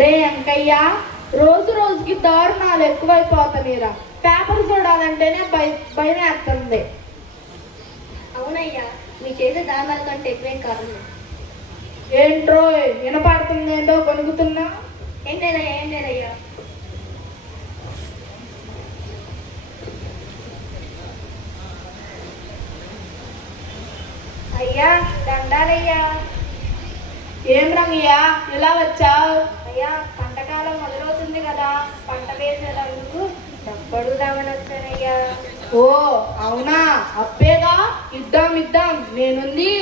రే వెంకయ్య, రోజు రోజుకి దారుణాలు ఎక్కువైపోతాయిరా. పేపర్ చూడాలంటేనే భయం వేస్తుంది. అవునయ్యా, మీ చేసే దారుణాల కంటే ఎక్కువేం కాదు. ఏంట్రో వినపడుతుందేంటో కొనుగుతున్నా. ఏం లేదయ్యా. అయ్యా దండాలయ్యా. ఏం రంగయ్యా ఇలా వచ్చావు? అయ్యా, పంటకాలం మొదలవుతుంది కదా, పంట వేసేటందుకు డబ్బడుగుదామని వచ్చానయ్యా. ఓ అవునా, అప్పేగా, ఇద్దాం నేనుంది.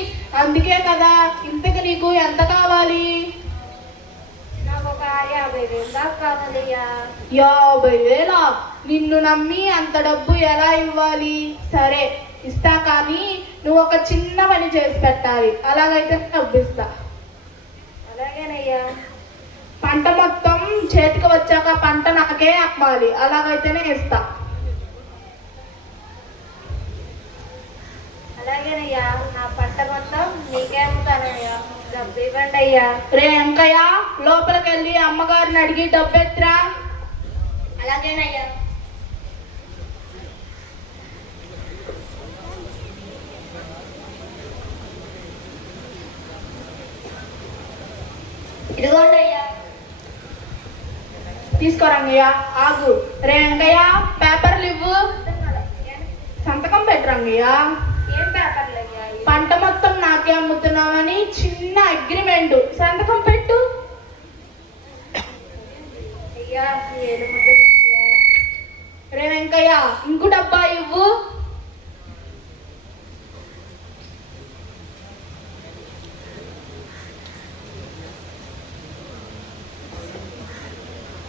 అందుకే కదా. ఇంతకు నీకు ఎంత కావాలి? నాకు ఒక 50,000 దాకా కావాలయ్యా. 50,000? నిన్ను నమ్మి అంత డబ్బు ఎలా ఇవ్వాలి? సరే ఇస్తా, కానీ నువ్వు ఒక చిన్న పని చేసి పెట్టాలి. అలాగైతే డబ్బు ఇస్తా. అలాగేనయ్యా. పంట మొత్తం చేతికి వచ్చాక పంట నాకే అమ్మాలి. అలాగైతేనే ఇస్తా. అలాగేనయ్యా, నా పంట మొత్తం నీకే అమ్ముతానయ్యా. డబ్బు ఇవ్వండి అయ్యా. రే వెంకయ్య, లోపలికి వెళ్ళి అమ్మగారిని అడిగి డబ్బు ఎత్తురా. అలాగేనయ్యా. ఇదిగోండి అయ్యా. తీసుకోరంగయ్య. ఆగు. రే వెంకయ్య, పేపర్లు ఇవ్వు. సంతకం పెట్టు రంగయ్య. ఏం పేపర్లు అయ్యా? పంట మొత్తం నాకే అమ్ముతున్నామని చిన్న అగ్రిమెంట్. సంతకం పెట్టు. అయ్యా ఏడుముద్దయ్యా. రే వెంకయ్య, ఇంకో డబ్బా ఇవ్వు.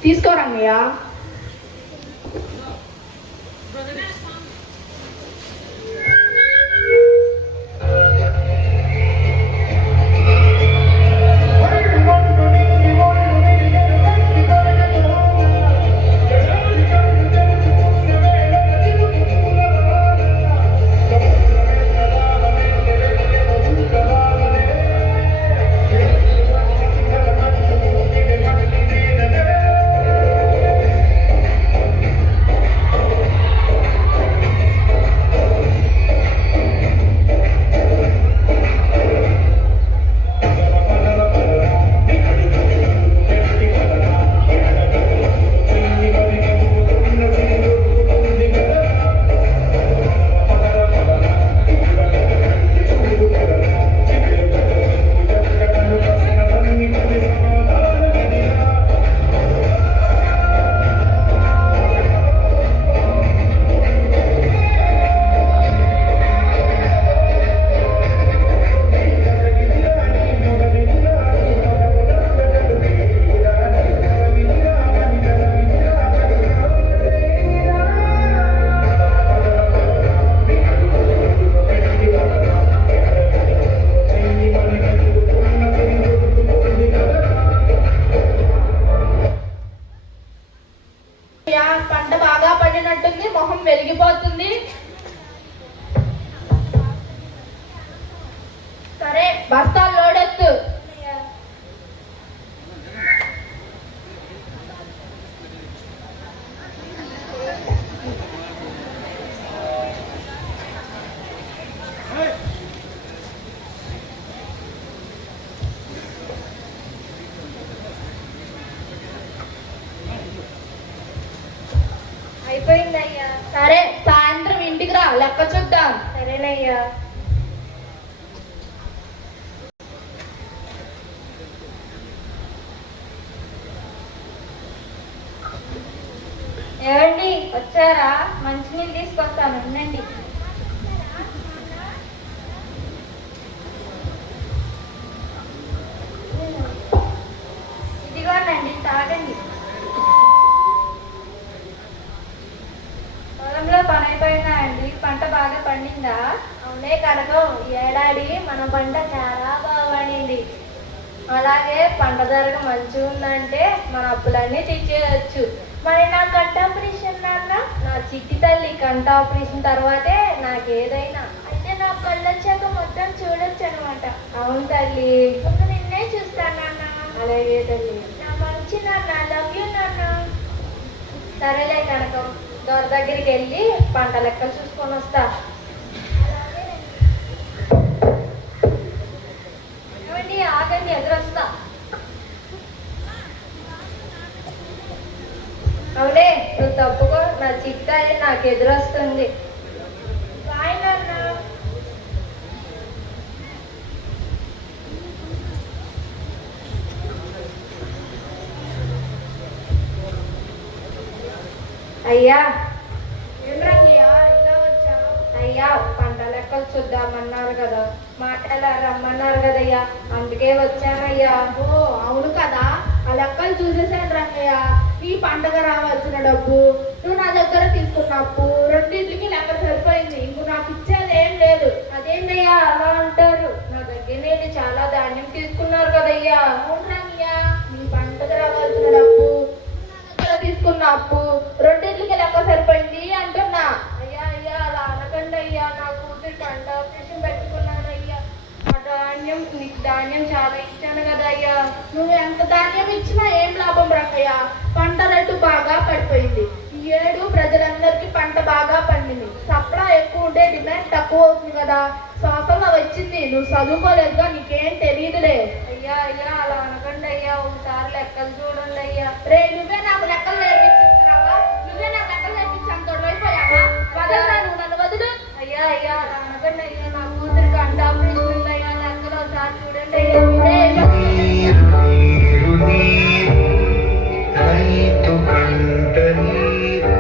తీసుకోరంగయ్య. పంట బాగా పండినట్టుంది, మొహం వెలిగిపోతుంది. సరే బస్తాలు లోడెత్తు. అయిపోయిందయ్యా. సరే సాయంత్రం ఇంటికి రా, లెక్క చూద్దాం. సరేనయ్యా. ఏమండి వచ్చారా? మంచినీళ్ళు తీసుకొస్తాను, ఉండండి. ఇదిగోనండి, తాగండి. పొలంలో పని అయిపోయిందా అండి? పంట బాగా పండిందా? అవునే కనకం, ఈ ఏడాది మన పంట చాలా బాగా పండింది. అలాగే పంట ధర మంచిగా ఉందంటే మన అప్పులన్నీ తీర్చేయచ్చు. మరి నా కంట ఆపరేషన్ నాన్న? నా చిట్టి తల్లి కంట ఆపరేషన్ తర్వాతే నాకేదైనా. అయితే నా కళ్ళు వచ్చాక మొత్తం చూడొచ్చు అనమాట. అవును తల్లి, ముందు నిన్నే చూస్తాను నాన్న. అలాగే తల్లి. నా మంచి పిచ్చి నాన్న, లవ్ యూ నాన్న. సరేలే కనకం, దొర దగ్గరికి వెళ్ళి పంట లెక్కలు చూసుకొని వస్తా. ఏమండి ఆగండి, ఎదురొస్తా. అవునే, నువ్వు తప్పుకో, నా చిట్కాయ నాకు ఎదురొస్తుంది. బాయ్ నాన్న. అయ్యా, ఏంటంగయ్యా ఇలా వచ్చా? అయ్యా పంట లెక్కలు చూద్దామన్నారు కదా, మాటలా రమ్మన్నారు కదయ్యా, అందుకే వచ్చానయ్యా. ఓ అవును కదా, ఆ లెక్కలు చూసేసాను రంగయ్య. నీ పంటగ రావాల్సిన డబ్బు, నువ్వు నా దగ్గర తీసుకున్న అప్పు, రెండింటికి లెక్క సరిపోయింది. ఇంకో నాకు ఇచ్చేది ఏం లేదు. అదేంటయ్యా అలా అంటారు? నా దగ్గర నుండి చాలా ధాన్యం తీసుకున్నారు కదయ్యా. అవును రంగయ్య, నీ పంటగ రావాల్సిన డబ్బు, నా దగ్గర తీసుకున్న అప్పు, రెండింటికి లెక్క సరిపోయింది అంటున్నా. అయ్యా అయ్యా అలా అనకండి అయ్యా, నా కూతురు పంట ఆపరేషన్ పెట్టుకున్నానయ్యా. ఆ ధాన్యం, నీకు ధాన్యం చాలా ఇచ్చాను కదయ్యా. నువ్వు ఎంత ధాన్యం ఇచ్చినా ఏం లాభం రంగయ్య, పంట రేటు బాగా పడిపోయింది. ఈ ఏడు ప్రజలందరికీ పంట బాగా పండింది. సప్లై ఎక్కువ ఉంటే డిమాండ్ తక్కువ అవుతుంది కదా. శ్వాసంలో వచ్చింది, నువ్వు చదువుకోలేదుగా, నీకేం తెలియదులే. అయ్యా అయ్యా అలా అనకండి అయ్యా, ఒకసారి లెక్కలు చూడండి అయ్యా. రే, నువ్వే నాకు లెక్కలు నేర్పించిస్తున్నావా? నువ్వే నాకు లెక్కలు నేర్పించాను తొడవైపోయావా? వదలరా, నువ్వు నన్ను వదులు. అయ్యా అయ్యా అలా అనకండి అయ్యా, నా కూతురికి పంట ఆపరేషన్ ఉందయ్యా, లెక్కలు ఒకసారి చూడండి అయ్యా. రైతు కంట నీరు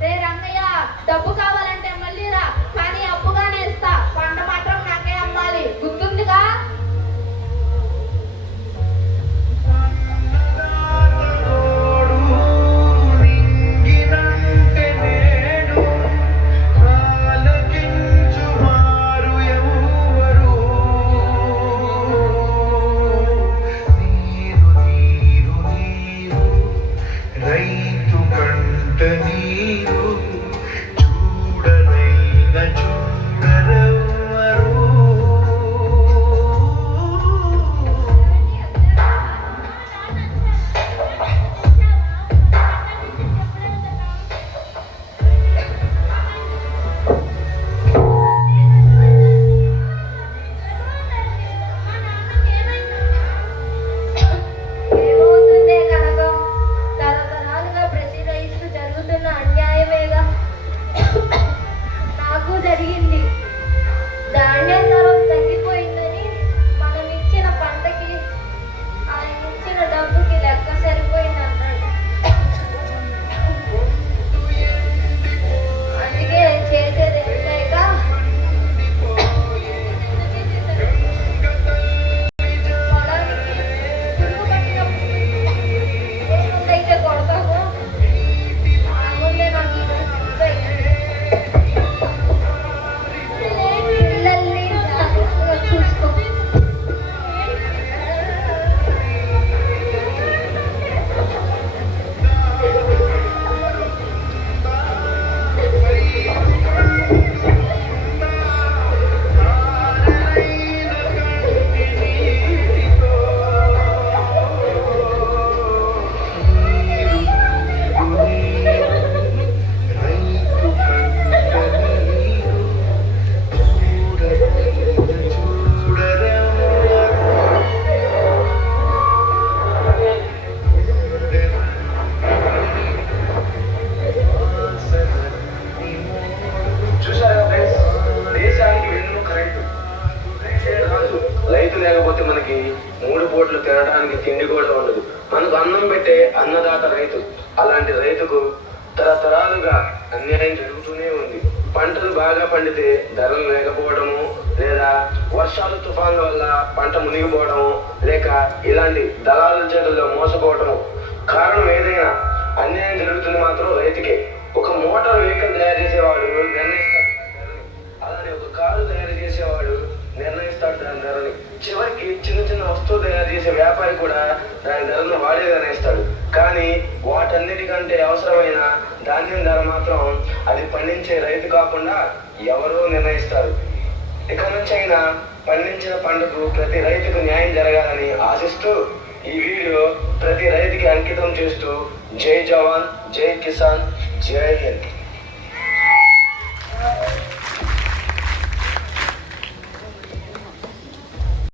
రే రంగయ్య, డబ్బు కావాలంటే మళ్ళీ రా, కానీ అప్పుగానే ఇస్తా. పంట మాత్రం నాకే అమ్మాలి, గుర్తుందిగా? నింగినంటే నేడు ఆలకించు మారు ఎవరు నీరు నీరు నీరు రైతు కంట నీరు చూడనైన చూడరెవ్వరు ఏమవుతుందే కనకం, తరతరాలుగా ప్రతి రైతు జరుగుతున్న అన్యాయమేగా. నాకు జరిగింది. ధాన్యం ధర తగ్గిపోయిందని మనం ఇచ్చిన పంటకి, ఆయన ఇచ్చిన డబ్బుకి లెక్క సరిపోయింది అన్నాడు. అందుకే చేసేది లేక పొలానికి పురుగు పట్టినప్పుడు ఏ ముందైతే కొడతామో ఆ ముందే నాకు ఈ పరిస్థితి అయింది. పిల్లల్ని జాగ్రత్తగా చూసుకో. రైతు కంట నీరు చూడనైన చూడరెవ్వరు చూసారా ఫ్రెండ్స్, దేశానికి వెన్నుముక రైతు. రైతే రాజు. రైతు లేకపోతే మనకి 3 పూటలు తినడానికి తిండి కూడా ఉండదు. మనకు అన్నం పెట్టే అన్నదాత రైతు. అలాంటి రైతుకు తరతరాలుగా అన్యాయం జరుగుతూనే ఉంది. పంటలు బాగా పండితే ధరలు లేకపోవడము, లేదా వర్షాలు తుఫాన్ల వల్ల పంట మునిగిపోవడము, లేక ఇలాంటి దళారుల చేతుల్లో మోసపోవడము. కారణం ఏదైనా అన్యాయం జరుగుతుంది మాత్రం రైతుకే. ఒక మోటార్ వెహికల్ తయారు చేసేవాడు నిర్ణయిస్తాడు ధరని. అలానే ఒక కారు తయారు చేసేవాడు నిర్ణయిస్తాడు దాని ధరని. చివరికి చిన్న చిన్న వస్తువులు తయారు చేసే వ్యాపారి కూడా దాని ధరను వాడే నిర్ణయిస్తాడు. కానీ వాటన్నిటికంటే అవసరమైన ధాన్యం ధర మాత్రం అది పండించే రైతు కాకుండా ఎవరో నిర్ణయిస్తారు. ఇక నుంచి అయినా పండించిన పంటకు ప్రతి రైతుకు న్యాయం జరగాలని ఆశిస్తూ ఈ వీడియో ప్రతి రైతుకి అంకితం చేస్తూ జై జవాన్, జై కిసాన్, జై హింద్.